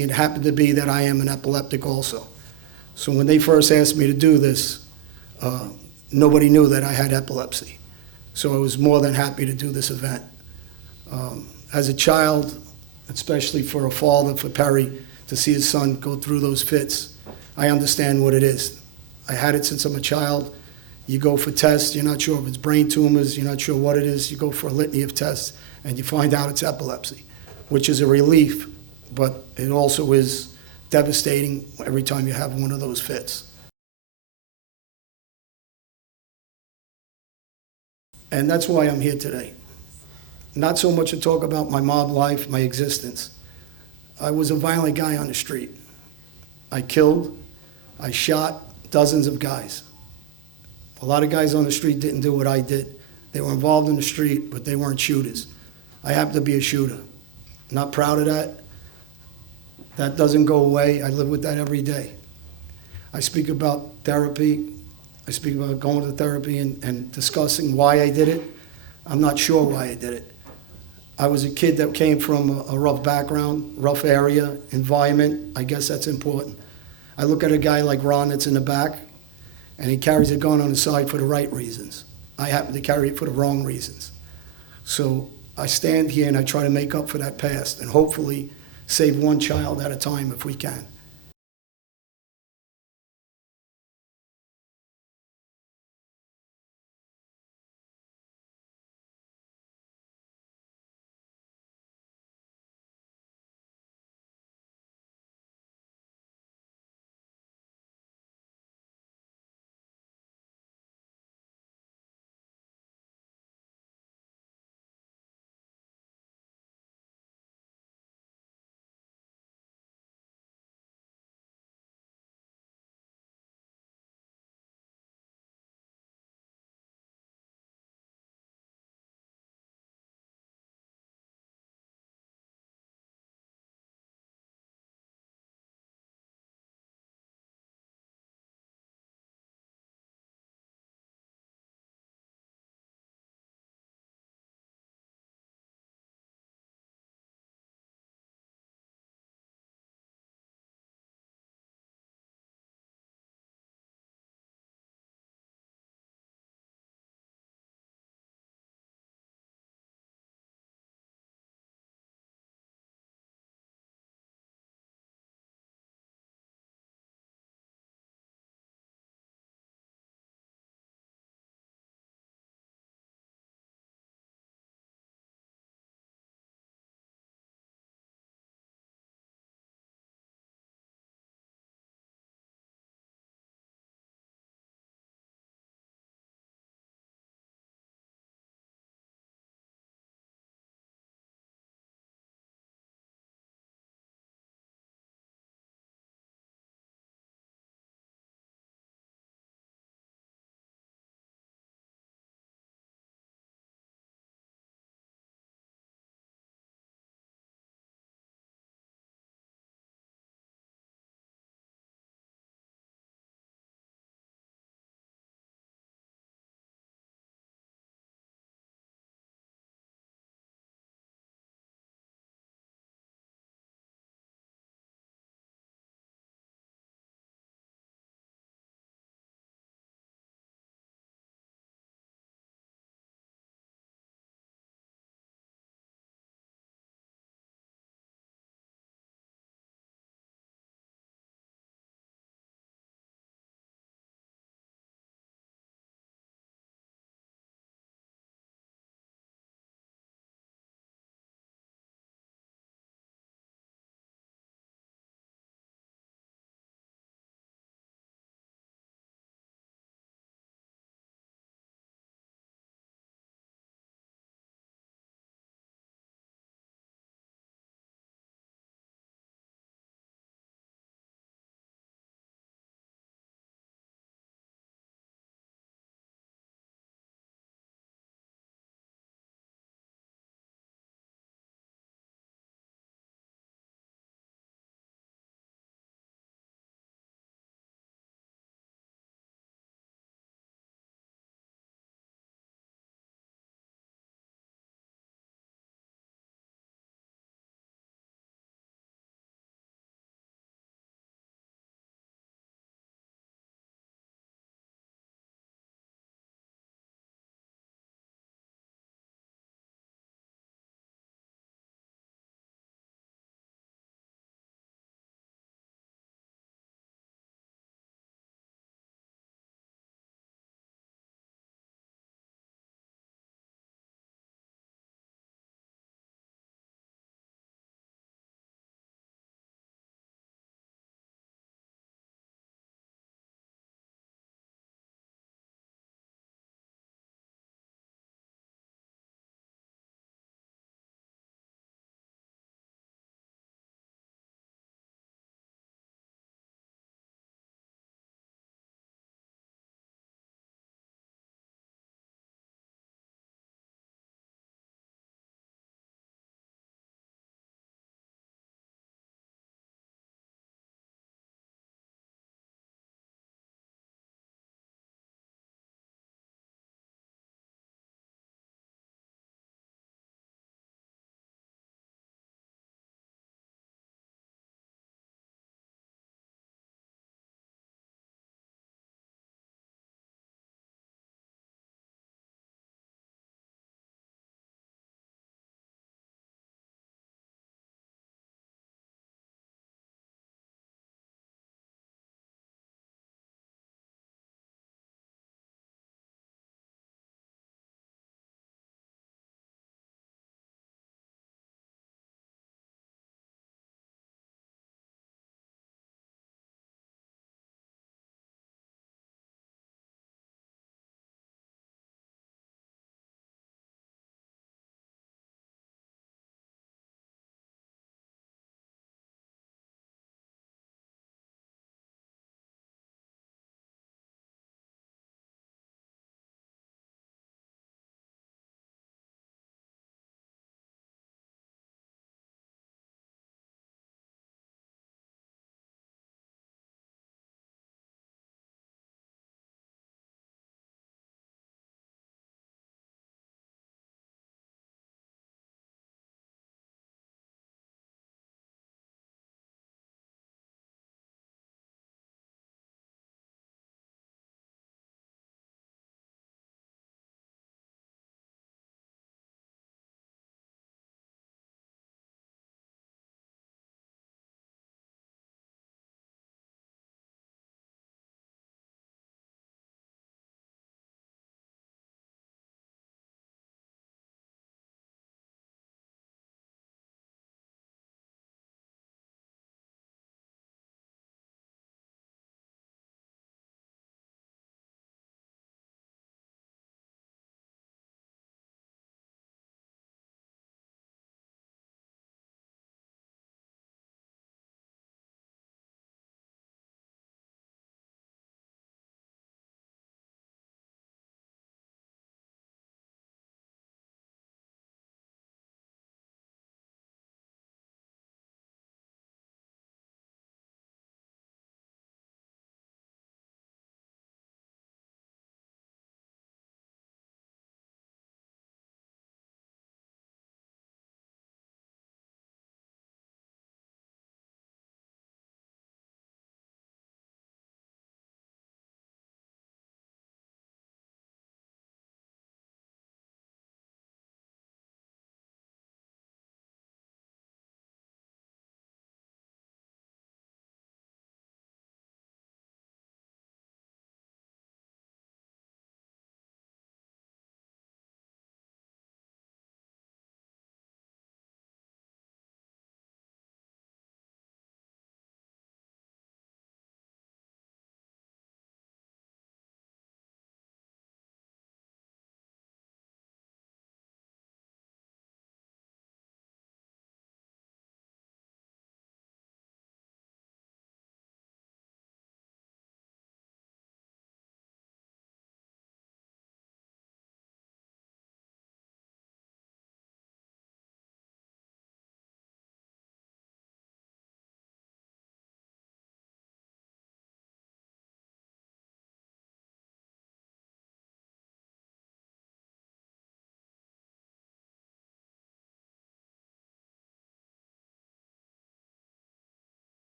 It happened to be that I am an epileptic also. So when they first asked me to do this, nobody knew that I had epilepsy. So I was more than happy to do this event. As a child, especially for a father, for Perry, to see his son go through those fits, I understand what it is. I had it since I'm a child. You go for tests, you're not sure if it's brain tumors, you're not sure what it is, you go for a litany of tests, and you find out it's epilepsy, which is a relief, but it also is devastating every time you have one of those fits. And that's why I'm here today. Not so much to talk about my mob life, my existence. I was a violent guy on the street. I killed, I shot dozens of guys. A lot of guys on the street didn't do what I did. They were involved in the street, but they weren't shooters. I happen to be a shooter. Not proud of that. That doesn't go away. I live with that every day. I speak about therapy. I speak about going to therapy and discussing why I did it. I'm not sure why I did it. I was a kid that came from a rough background, rough area, environment. I guess that's important. I look at a guy like Ron that's in the back, and he carries a gun on his side for the right reasons. I happen to carry it for the wrong reasons. So I stand here and I try to make up for that past and hopefully save one child at a time if we can.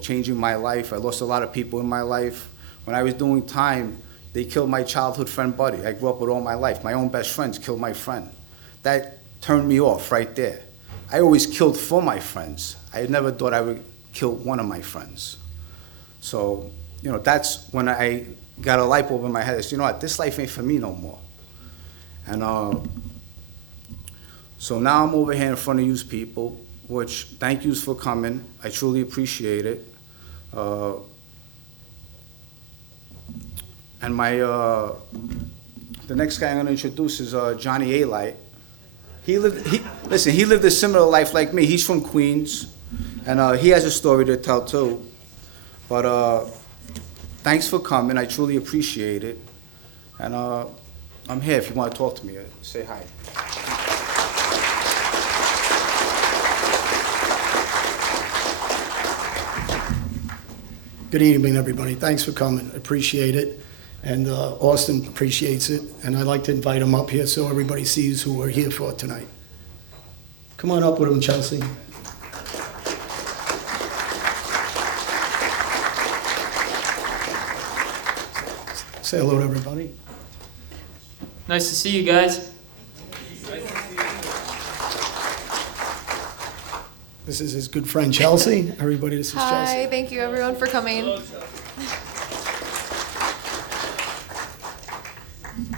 changing my life. I lost a lot of people in my life. When I was doing time, they killed my childhood friend Buddy. I grew up with all my life. My own best friends killed my friend. That turned me off right there. I always killed for my friends. I never thought I would kill one of my friends. So, that's when I got a light bulb in my head. I said, you know what, this life ain't for me no more. And so now I'm over here in front of you people, which thank yous for coming. I truly appreciate it. And the next guy I'm gonna introduce is Johnny Alite. He lived a similar life like me. He's from Queens, and he has a story to tell too. But thanks for coming. I truly appreciate it. And I'm here if you want to talk to me. Say hi. Good evening, everybody. Thanks for coming. Appreciate it. And Austin appreciates it. And I'd like to invite him up here so everybody sees who we're here for tonight. Come on up with him, Chelsea. Say hello to everybody. Nice to see you guys. This is his good friend Chelsea. Everybody, this is Chelsea. Hi, thank you everyone for coming.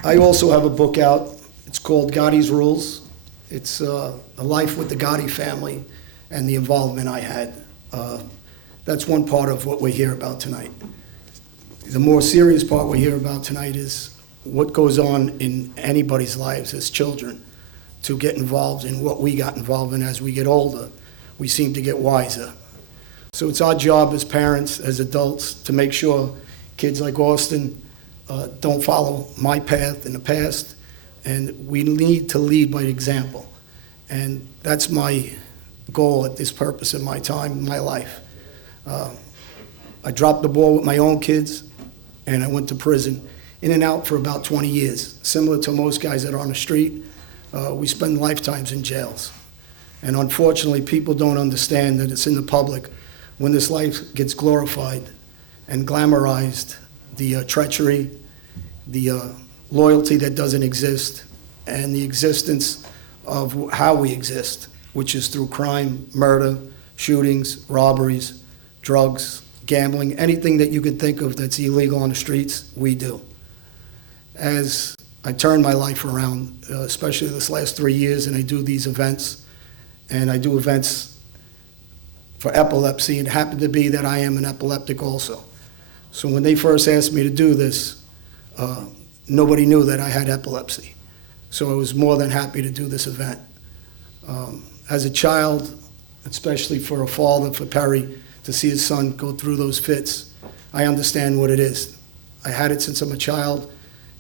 I also have a book out. It's called Gotti's Rules. It's a life with the Gotti family and the involvement I had. That's one part of what we hear about tonight. The more serious part we hear about tonight is what goes on in anybody's lives as children to get involved in what we got involved in as we get older. We seem to get wiser. So it's our job as parents, as adults, to make sure kids like Austin don't follow my path in the past, and we need to lead by example. And that's my goal at this purpose in my time, in my life. I dropped the ball with my own kids, and I went to prison, in and out for about 20 years. Similar to most guys that are on the street, we spend lifetimes in jails. And unfortunately, people don't understand that it's in the public when this life gets glorified and glamorized, the treachery, the loyalty that doesn't exist, and the existence of how we exist, which is through crime, murder, shootings, robberies, drugs, gambling, anything that you can think of that's illegal on the streets, we do. As I turn my life around, especially this last 3 years, and I do these events, and I do events for epilepsy. It happened to be that I am an epileptic also. So when they first asked me to do this, nobody knew that I had epilepsy. So I was more than happy to do this event. As a child, especially for a father, for Perry, to see his son go through those fits, I understand what it is. I had it since I'm a child.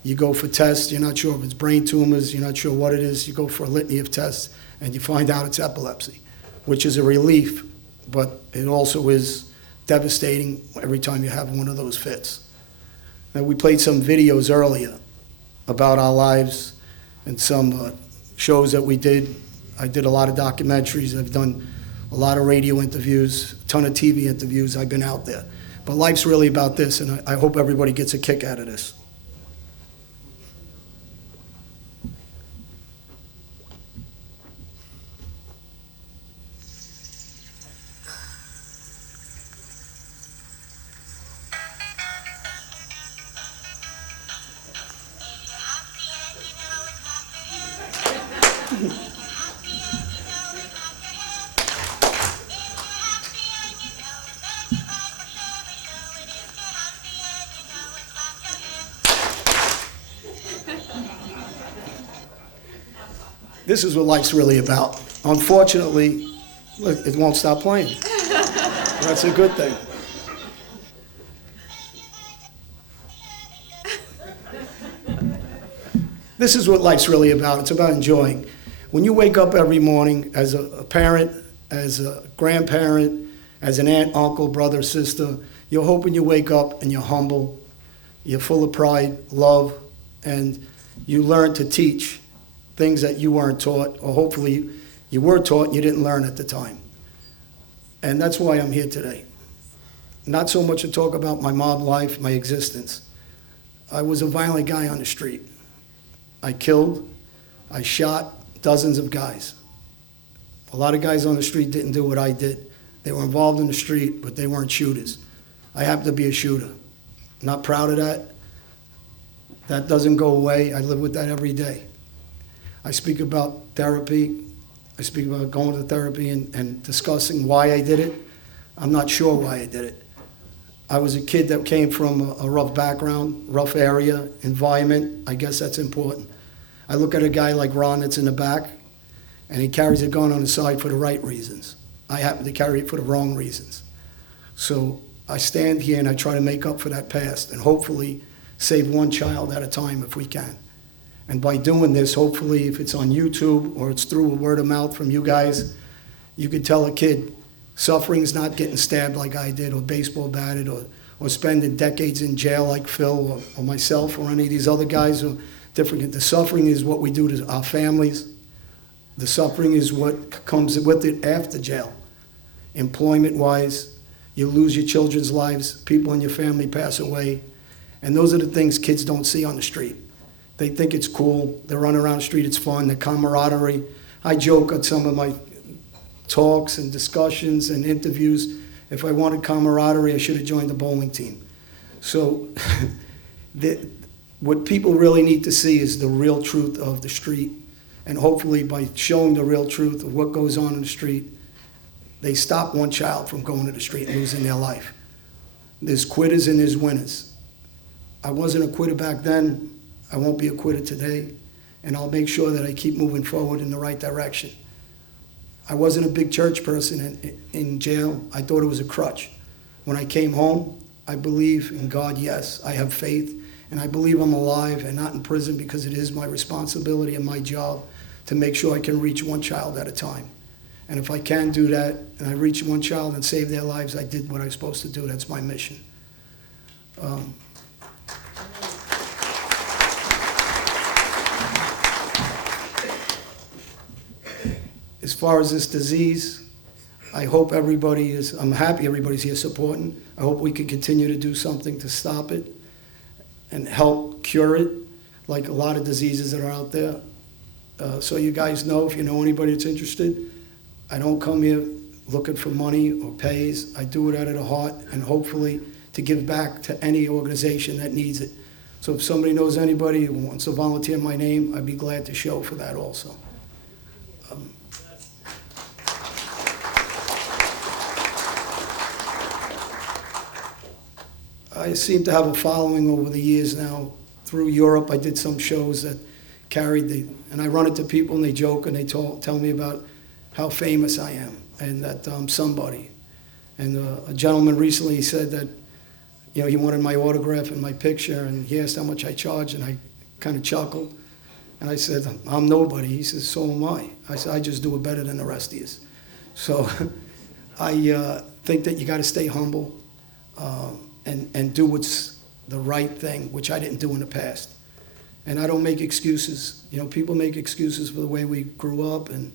You go for tests, you're not sure if it's brain tumors, you're not sure what it is, you go for a litany of tests, and you find out it's epilepsy, which is a relief, but it also is devastating every time you have one of those fits. Now, we played some videos earlier about our lives and some shows that we did. I did a lot of documentaries. I've done a lot of radio interviews, a ton of TV interviews. I've been out there. But life's really about this, and I hope everybody gets a kick out of this. This is what life's really about. Unfortunately, look, it won't stop playing. That's a good thing. This is what life's really about. It's about enjoying. When you wake up every morning as a parent, as a grandparent, as an aunt, uncle, brother, sister, you're hoping you wake up and you're humble, you're full of pride, love, and you learn to teach things that you weren't taught, or hopefully you were taught and you didn't learn at the time. And that's why I'm here today. not so much to talk about my mob life, my existence. I was a violent guy on the street. I killed, I shot dozens of guys. A lot of guys on the street didn't do what I did. They were involved in the street, but they weren't shooters. I happen to be a shooter. Not proud of that. That doesn't go away. I live with that every day. I speak about therapy. I speak about going to therapy and discussing why I did it. I'm not sure why I did it. I was a kid that came from a rough background, rough area, environment. I guess that's important. I look at a guy like Ron that's in the back, and he carries a gun on his side for the right reasons. I happen to carry it for the wrong reasons. So I stand here and I try to make up for that past and hopefully save one child at a time if we can. And by doing this, hopefully if it's on YouTube or it's through a word of mouth from you guys, you could tell a kid suffering's not getting stabbed like I did or baseball batted or spending decades in jail like Phil or myself or any of these other guys who are different. The suffering is what we do to our families. The suffering is what comes with it after jail. Employment-wise, you lose your children's lives, people in your family pass away, and those are the things kids don't see on the street. They think it's cool, they run around the street, it's fun, the camaraderie. I joke at some of my talks and discussions and interviews, if I wanted camaraderie, I should have joined the bowling team. So what people really need to see is the real truth of the street. And hopefully by showing the real truth of what goes on in the street, they stop one child from going to the street and losing their life. There's quitters and there's winners. I wasn't a quitter back then. I won't be a quitter today. And I'll make sure that I keep moving forward in the right direction. I wasn't a big church person in jail. I thought it was a crutch. When I came home, I believe in God, yes. I have faith. And I believe I'm alive and not in prison because it is my responsibility and my job to make sure I can reach one child at a time. And if I can do that, and I reach one child and save their lives, I did what I was supposed to do. That's my mission. As far as this disease, I hope I'm happy everybody's here supporting. I hope we can continue to do something to stop it and help cure it, like a lot of diseases that are out there. So you guys know, if you know anybody that's interested, I don't come here looking for money or pays. I do it out of the heart and hopefully to give back to any organization that needs it. So if somebody knows anybody who wants to volunteer my name, I'd be glad to show for that also. I seem to have a following over the years now. Through Europe, I did some shows that carried and I run into people and they joke and they tell me about how famous I am and that I'm somebody. And a gentleman recently said that, he wanted my autograph and my picture and he asked how much I charge and I kind of chuckled. And I said, I'm nobody. He says, so am I. I said, I just do it better than the rest of you. So I think that you got to stay humble. And do what's the right thing, which I didn't do in the past. And I don't make excuses. People make excuses for the way we grew up and,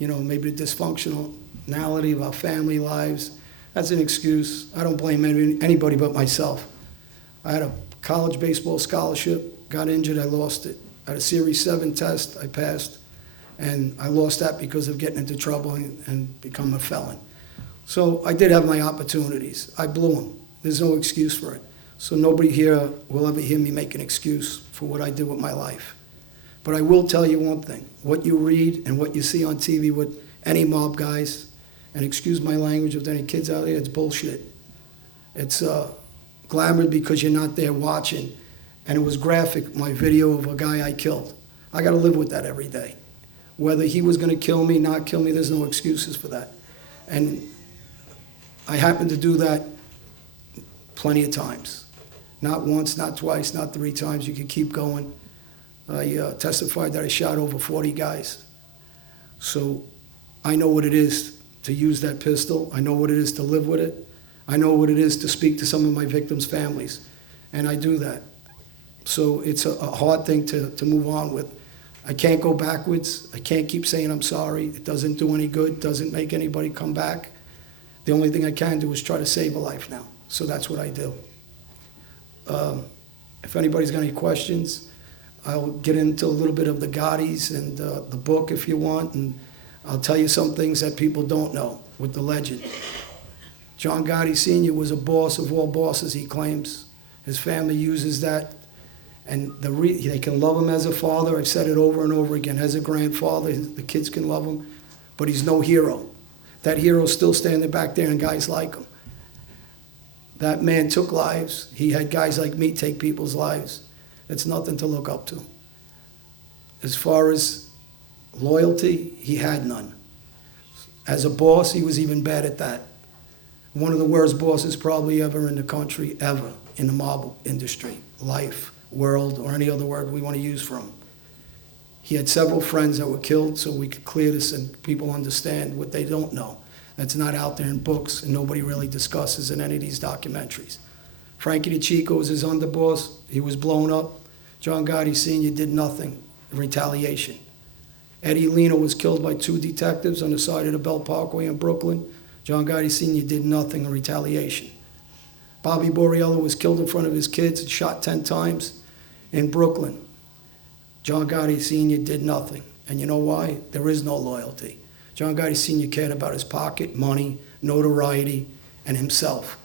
maybe the dysfunctionality of our family lives. That's an excuse. I don't blame anybody but myself. I had a college baseball scholarship, got injured, I lost it. I had a Series 7 test, I passed, and I lost that because of getting into trouble and becoming a felon. So I did have my opportunities. I blew them. There's no excuse for it. So nobody here will ever hear me make an excuse for what I did with my life. But I will tell you one thing. What you read and what you see on TV with any mob guys, and excuse my language if there are any kids out there, it's bullshit. It's glamour because you're not there watching. And it was graphic, my video of a guy I killed. I got to live with that every day. Whether he was going to kill me, not kill me, there's no excuses for that. And I happened to do that plenty of times. Not once, not twice, not 3 times. You can keep going. I testified that I shot over 40 guys. So I know what it is to use that pistol. I know what it is to live with it. I know what it is to speak to some of my victims' families. And I do that. So it's a hard thing to move on with. I can't go backwards. I can't keep saying I'm sorry. It doesn't do any good. It doesn't make anybody come back. The only thing I can do is try to save a life now. So that's what I do. If anybody's got any questions, I'll get into a little bit of the Gottis and the book if you want, and I'll tell you some things that people don't know with the legend. John Gotti Sr. was a boss of all bosses, he claims. His family uses that, and they can love him as a father. I've said it over and over again. As a grandfather, the kids can love him, but he's no hero. That hero's still standing back there, and guys like him. That man took lives. He had guys like me take people's lives. It's nothing to look up to. As far as loyalty, he had none. As a boss, he was even bad at that. One of the worst bosses probably ever in the country, ever, in the mob industry, life, world, or any other word we want to use for him. He had several friends that were killed, so we could clear this and people understand what they don't know. That's not out there in books, and nobody really discusses in any of these documentaries. Frankie DeChico was his underboss. He was blown up. John Gotti Sr. did nothing in retaliation. Eddie Leno was killed by 2 detectives on the side of the Bell Parkway in Brooklyn. John Gotti Sr. did nothing in retaliation. Bobby Borriello was killed in front of his kids and shot 10 times in Brooklyn. John Gotti Sr. did nothing. And you know why? There is no loyalty. John Gotti Sr. cared about his pocket, money, notoriety, and himself.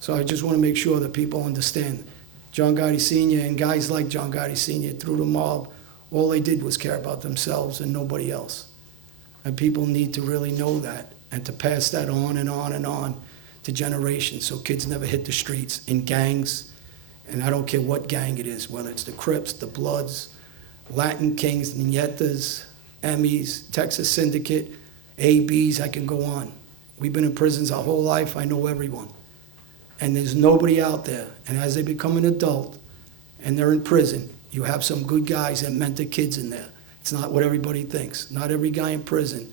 So I just want to make sure that people understand. John Gotti Sr. and guys like John Gotti Sr. through the mob, all they did was care about themselves and nobody else. And people need to really know that and to pass that on and on and on to generations so kids never hit the streets in gangs. And I don't care what gang it is, whether it's the Crips, the Bloods, Latin Kings, Nietas, Emmys, Texas Syndicate, ABs, I can go on. We've been in prisons our whole life. I know everyone. And there's nobody out there. And as they become an adult and they're in prison, you have some good guys that mentor kids in there. It's not what everybody thinks. Not every guy in prison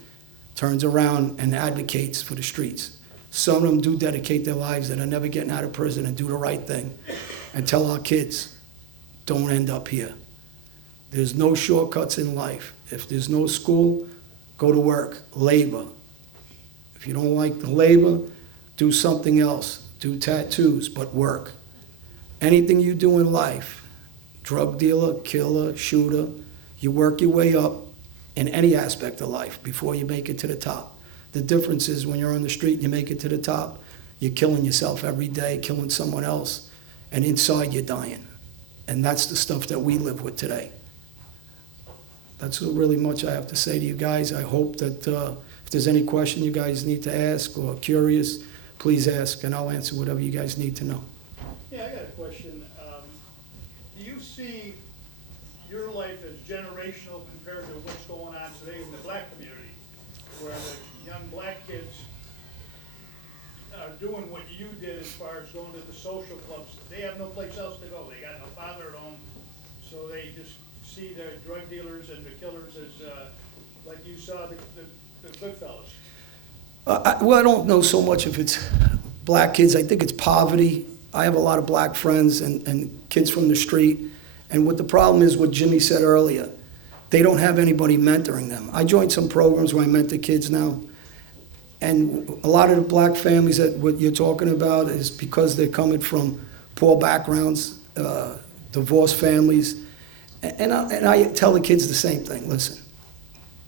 turns around and advocates for the streets. Some of them do dedicate their lives and are never getting out of prison and do the right thing and tell our kids, don't end up here. There's no shortcuts in life. If there's no school, go to work, labor. If you don't like the labor, do something else. Do tattoos, but work. Anything you do in life, drug dealer, killer, shooter, you work your way up in any aspect of life before you make it to the top. The difference is when you're on the street and you make it to the top, you're killing yourself every day, killing someone else, and inside you're dying. And that's the stuff that we live with today. That's really much I have to say to you guys. I hope that if there's any question you guys need to ask or curious, please ask, and I'll answer whatever you guys need to know. Yeah, I got a question. Do you see your life as generational compared to what's going on today in the black community, where the young black kids are doing what you did as far as going to the social clubs? They have no place else to go. They got no father at home, so they just see their drug dealers and the killers as, like you saw the good fellas. Well, I don't know so much if it's black kids. I think it's poverty. I have a lot of black friends and kids from the street. And what the problem is, what Jimmy said earlier, they don't have anybody mentoring them. I joined some programs where I mentor kids now. And a lot of the black families that what you're talking about is because they're coming from poor backgrounds, divorced families. And I tell the kids the same thing. Listen,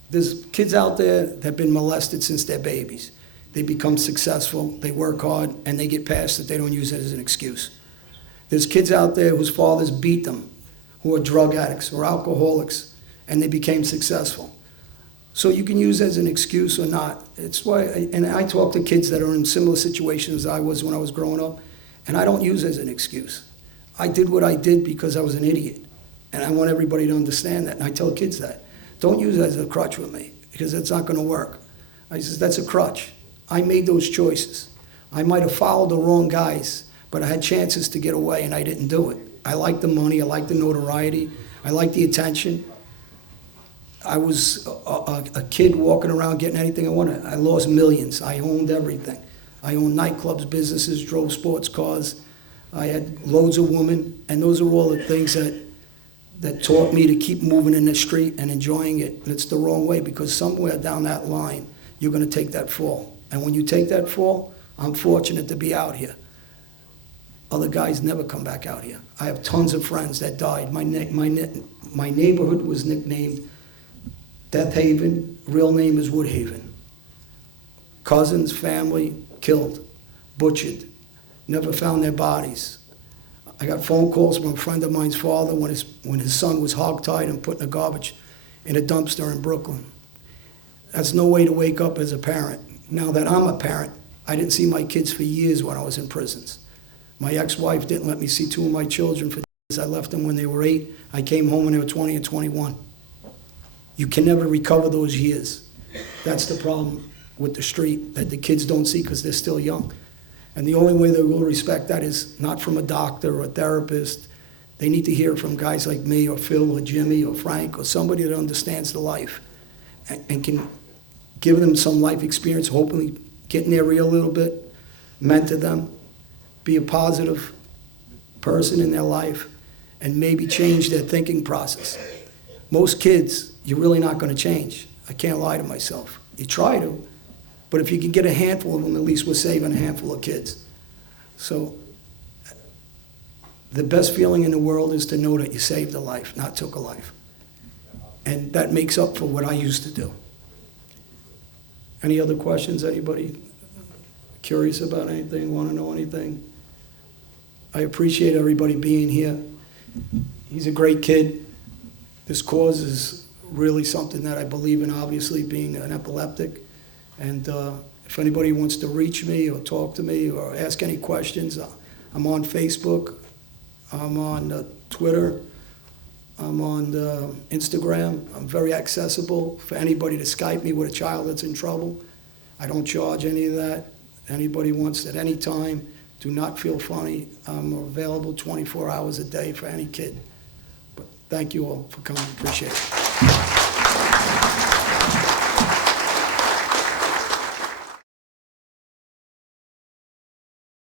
there's kids out there that have been molested since they're babies. They become successful, they work hard, and they get past it. They don't use it as an excuse. There's kids out there whose fathers beat them, who are drug addicts or alcoholics, and they became successful. So you can use it as an excuse or not. It's why, and I talk to kids that are in similar situations as I was when I was growing up, and I don't use it as an excuse. I did what I did because I was an idiot, and I want everybody to understand that, and I tell kids that. Don't use it as a crutch with me, because it's not going to work. I says, that's a crutch. I made those choices. I might have followed the wrong guys, but I had chances to get away, and I didn't do it. I liked the money, I liked the notoriety, I liked the attention. I was a kid walking around getting anything I wanted. I lost millions. I owned everything. I owned nightclubs, businesses, drove sports cars. I had loads of women, and those are all the things that taught me to keep moving in the street and enjoying it. And it's the wrong way, because somewhere down that line, you're going to take that fall. And when you take that fall, I'm fortunate to be out here. Other guys never come back out here. I have tons of friends that died. My neighborhood was nicknamed Death Haven. Real name is Woodhaven. Cousins, family, killed, butchered, never found their bodies. I got phone calls from a friend of mine's father when his son was hogtied and put in a garbage in a dumpster in Brooklyn. That's no way to wake up as a parent. Now that I'm a parent, I didn't see my kids for years when I was in prisons. My ex-wife didn't let me see two of my children for years. I left them when they were 8. I came home when they were 20 and 21. You can never recover those years. That's the problem with the street, that the kids don't see because they're still young. And the only way they will respect that is not from a doctor or a therapist. They need to hear from guys like me or Phil or Jimmy or Frank or somebody that understands the life and can give them some life experience, hopefully get in their ear a little bit, mentor them, be a positive person in their life, and maybe change their thinking process. Most kids, you're really not going to change. I can't lie to myself. You try to, but if you can get a handful of them, at least we're saving a handful of kids. So the best feeling in the world is to know that you saved a life, not took a life. And that makes up for what I used to do. Any other questions? Anybody curious about anything, want to know anything? I appreciate everybody being here. He's a great kid. This cause is really something that I believe in, obviously, being an epileptic. And if anybody wants to reach me or talk to me or ask any questions, I'm on Facebook, I'm on Twitter, I'm on Instagram. I'm very accessible for anybody to Skype me with a child that's in trouble. I don't charge any of that. Anybody wants at any time, do not feel funny. I'm available 24 hours a day for any kid. But thank you all for coming. Appreciate it.